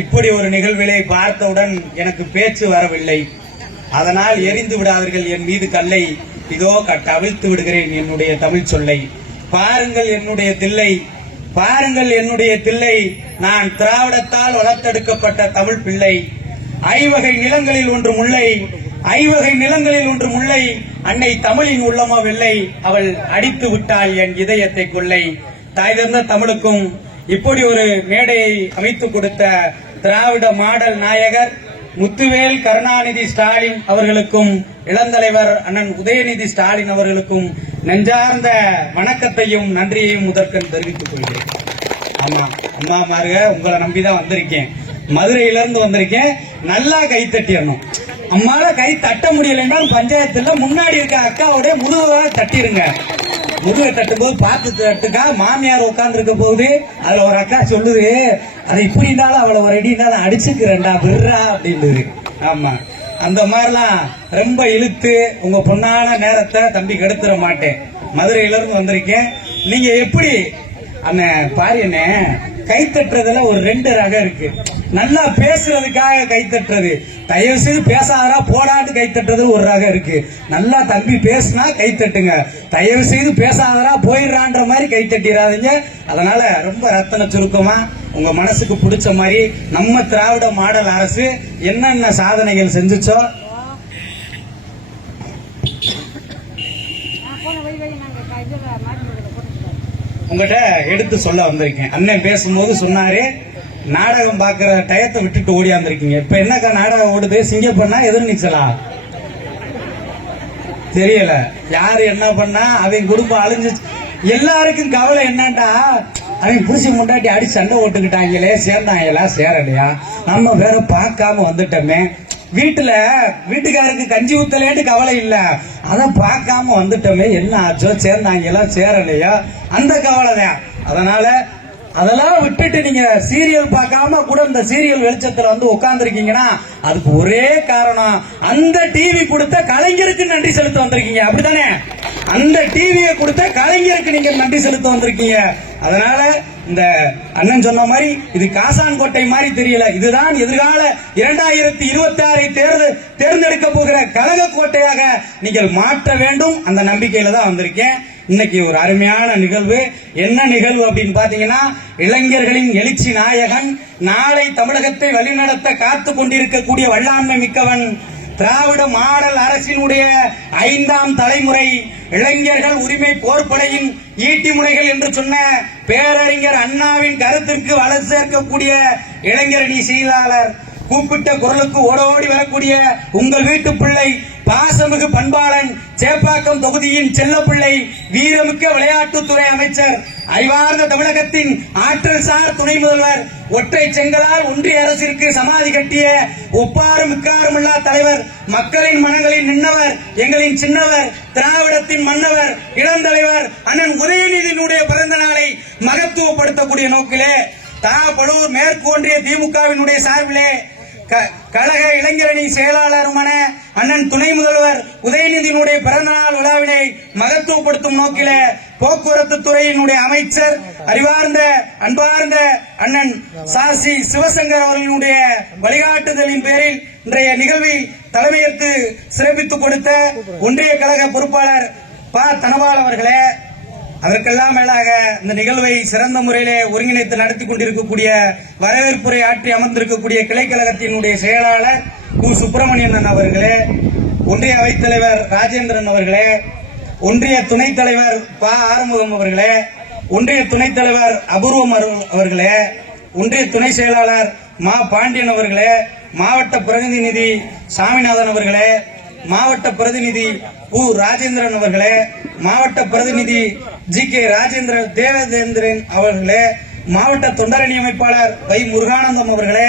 இப்படி ஒரு நிகழ்விலை பார்த்தவுடன் எனக்கு பேச்சு வரவில்லை. அதனால் எரிந்து விடாதீர்கள் என் மீது கல்லை, இதோ கவிழ்த்து விடுகிறேன் என்னுடைய தமிழ் சொல்லை. பாருங்கள் என்னுடைய தில்லை, பாருங்கள் என்னுடைய தில்லை, நான் திராவிடத்தால் வளர்த்தெடுக்கப்பட்ட தமிழ் பிள்ளை. ஐவகை நிலங்களில் ஒன்று முல்லை, ஐவகை நிலங்களில் ஒன்று முல்லை, அன்னை தமிழின் உள்ளமா வெள்ளை, அவள் அடித்து விட்டாள் என் இதயத்தை கொள்ளை. தாய் தந்த தமிழுக்கும் இப்படி ஒரு மேடையை அமைத்துக் கொடுத்த திராவிட மாடல் நாயகர் முத்துவேல் கருணாநிதி ஸ்டாலின் அவர்களுக்கும் இளந்தலைவர் அண்ணன் உதயநிதி ஸ்டாலின் அவர்களுக்கும் நெஞ்சார்ந்த வணக்கத்தையும் நன்றியையும் முதற்கண் தெரிவித்துக் கொள்கிறேன். ஆமா அம்மா மாருக, உங்களை நம்பிதான் வந்திருக்கேன். மதுரையிலிருந்து வந்திருக்கேன். நல்லா கை தட்டிடணும். அம்மால கை தட்ட முடியலைன்னா பஞ்சாயத்துல முன்னாடி இருக்க அக்காவுடைய முதுக தட்டிருங்க. முதுகை தட்டும் போது பார்த்து தட்டுக்கா. மாமியார் உட்கார்ந்து இருக்க போகுது. அதுல ஒரு அக்கா சொல்லுது, அதை இப்படி இருந்தாலும் அவளை ஒரு அடினாலும் அடிச்சுக்கிறேன்டா விடுறா அப்படின்னு. ஆமா, அந்த மாதிரிலாம் ரொம்ப இழுத்து உங்க பொண்ணான நேரத்தை தம்பி கெடுத்துட மாட்டேன். மதுரையில இருந்து வந்திருக்கேன். நீங்க எப்படி அண்ணன் பாரியண்ணே, கை தட்டுறதுல ஒரு 2 ரகம் இருக்கு. நல்லா பேசுறதுக்காக கை தட்டுறது, தயவு செய்து பேசாதா போடாட்டு கை தட்டுறது ஒரு ரகம் இருக்கு. நல்லா தம்பி பேசுனா கை தட்டுங்க, தயவு செய்து பேசாதா போயிடுறான்ற மாதிரி கை தட்டிடாதீங்க. அதனால ரொம்ப ரத்தன சுருக்கமா உங்க மனசுக்கு பிடிச்ச மாதிரி நம்ம திராவிட மாடல் அரசு என்னென்ன சாதனைகள் செஞ்சுச்சோ உங்ககிட்ட எடுத்து சொல்ல வந்திருக்கேன். அண்ணன் பேசும்போது சொன்னாரு, நாடகம் பாக்குற டயத்தை விட்டுட்டு ஓடியாந்துருக்கீங்க. இப்ப என்னக்கா நாடகம் ஓடுது? சிங்கப்பண்ணா எதிர் நீச்சலா தெரியல. யாரு என்ன பண்ணா அவங்க குடும்பம் அழிஞ்சு. எல்லாருக்கும் கவலை என்னண்டா, அவங்க புடிச்சு முண்டாட்டி அடி சண்டை ஓட்டுக்கிட்டாங்களே, சேர்ந்தாங்களா சேரலையா, நம்ம வேற பார்க்காம வந்துட்டோமே. வீட்டுக்காருக்கு கஞ்சி ஊத்தலேன்னு கவலை இல்ல, அதை பார்க்காம வந்துட்டோமே, என்ன ஆச்சோ, சேர்ந்தாங்களா சேரலையா, அந்த கவலை தான். அதனால அதெல்லாம் விட்டுட்டு நீங்க சீரியல் பார்க்காம கூட இந்த சீரியல் வெளிச்சத்துல வந்து உட்கார்ந்து இருக்கீங்கன்னா அதுக்கு ஒரே காரணம், அந்த டிவி கொடுத்த கலைஞருக்கு நன்றி செலுத்த வந்திருக்கீங்க. அப்படித்தானே? அந்த டிவியை கொடுத்த கலைஞருக்கு நீங்க நன்றி செலுத்த வந்திருக்கீங்க. அதனால இந்த அண்ணன் சொன்ன மாதிரி இது காசான் கோட்டை மாதிரி தெரியல, இதுதான் எதிர்கால 2026 தேர்ந்தெடுக்க போகிற கழக கோட்டையாக நீங்கள் மாற்ற வேண்டும். அந்த நம்பிக்கையில தான் வந்திருக்கேன். இன்னைக்கு ஒரு அருமையான நிகழ்வு. என்ன நிகழ்வு அப்படின்னு பாத்தீங்கன்னா, இளைஞர்களின் எழுச்சி நாயகன், நாளை தமிழகத்தை வழிநடத்த காத்து கொண்டிருக்கக்கூடிய வல்லாண்மை மிக்கவன், திராவிட மாடல் அரசினுடைய 5ஆம் தலைமுறை, இளைஞர்கள் உரிமை போர்ப்படையின் ஈட்டி முனைகள் என்று சொன்ன பேரறிஞர் அண்ணாவின் கருத்திற்கு வள சேர்க்கக்கூடிய இளைஞரணி செயலாளர், கூப்பிட்ட குரலுக்கு ஓடோடி வரக்கூடிய உங்கள் வீட்டு பிள்ளை, பாசமிகு பண்பாளன், சேப்பாக்கம் தொகுதியின் செல்லப்பிள்ளை, வீரமிக்க விளையாட்டுத்துறை அமைச்சர், அறிவார்ந்த தமிழகத்தின் ஆற்றல் சார் துணை முதல்வர், ஒற்றை செங்கலால் ஒன்றிய அரசிற்கு சமாதி கட்டிய ஒப்பாரும் மிக்காருமில்லா தலைவர், மக்களின் மனங்களில் நின்றவர், எங்களின் சின்னவர், திராவிடத்தின் மன்னவர், இளந்தலைவர் அண்ணன் உதயநிதியினுடைய பிறந்த நாளை மகத்துவப்படுத்தக்கூடிய நோக்கிலே தாப்படூர் மேற்கு ஒன்றிய திமுகவினுடைய சார்பிலே கழக இளைஞரணி செயலாளருமான அண்ணன் துணை முதல்வர் உதயநிதியினுடைய பிறந்தநாள் விழாவினை மகத்துவப்படுத்தும் நோக்கில போக்குவரத்து துறையினுடைய அமைச்சர், அறிவார்ந்த அன்பார்ந்த அண்ணன் சாசி சிவசங்கர் அவர்களுடைய வழிகாட்டுதலின் பேரில் இன்றைய நிகழ்வில் தலைமையேற்று சிறப்பித்துக் கொடுத்த ஒன்றிய கழக பொறுப்பாளர் ப. தனபால் அவர்களே, அதற்கெல்லாம் மேலாக இந்த நிகழ்வை சிறந்த முறையிலே ஒருங்கிணைத்து நடத்தி கொண்டிருக்கக்கூடிய, வரவேற்புரை ஆற்றி அமர்ந்திருக்கக்கூடிய கிளைக்கழகத்தினுடைய செயலாளர் கு. சுப்பிரமணியன் அவர்களே, ஒன்றிய அவைத்தலைவர் ராஜேந்திரன் அவர்களே, ஒன்றிய துணைத் தலைவர் ப. ஆறுமுகம் அவர்களே, ஒன்றிய துணைத் தலைவர் அபூர்வம் அவர்களே, ஒன்றிய துணை செயலாளர் மா. பாண்டியன் அவர்களே, மாவட்ட பிரதிநிதி சாமிநாதன் அவர்களே, மாவட்ட பிரதிநிதி பு. ராஜேந்திரன் அவர்களே, மாவட்ட பிரதிநிதி ஜி. கே. தேவேந்திரன் அவர்களே, மாவட்ட தொண்டரணி அமைப்பாளர் வை. முருகானந்தம் அவர்களே,